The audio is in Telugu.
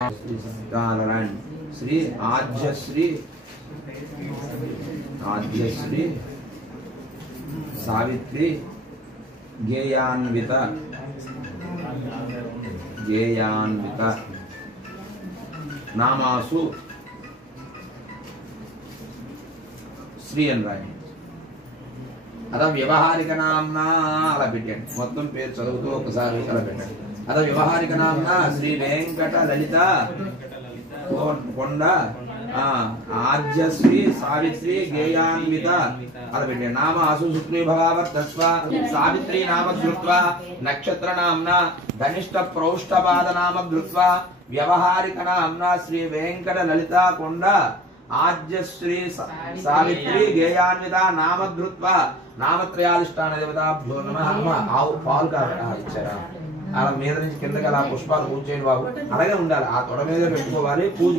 श्री आद्यश्री सावित्री गेयान्वित नामासु श्री अद व्यवहारिक नामना अला पेट्टंడి మొత్తం పేరు చదువుతూ ఒకసారి అలా పెట్టండి అద వ్యవహారిక నామనా శ్రీ వెంకట లలిత కొండ आद्यश्री सावित्री गेयान्वित अलबेटे नाम आसु शुक्ली भवावत् तस्वा सावित्री नाम धृत्वा नक्षत्र नामना धनिष्ठ प्रौष्ठपाद नाम धृत्वा व्यवहारिक नामना श्री वेंकट ललिता कोंड आद्यश्री सावित्री गेयान्वित नाम धृत्वा नामत्रयाधिष्ठान देवताभ्यो नमः अम्मा आవు పాలు ఇచ్చారా అలా మీద నుంచి కిందకి అలా పుష్పాలు పూజ చేయండి బాబు అలాగే ఉండాలి ఆ తొడ మీద పెట్టుకోవాలి పూజ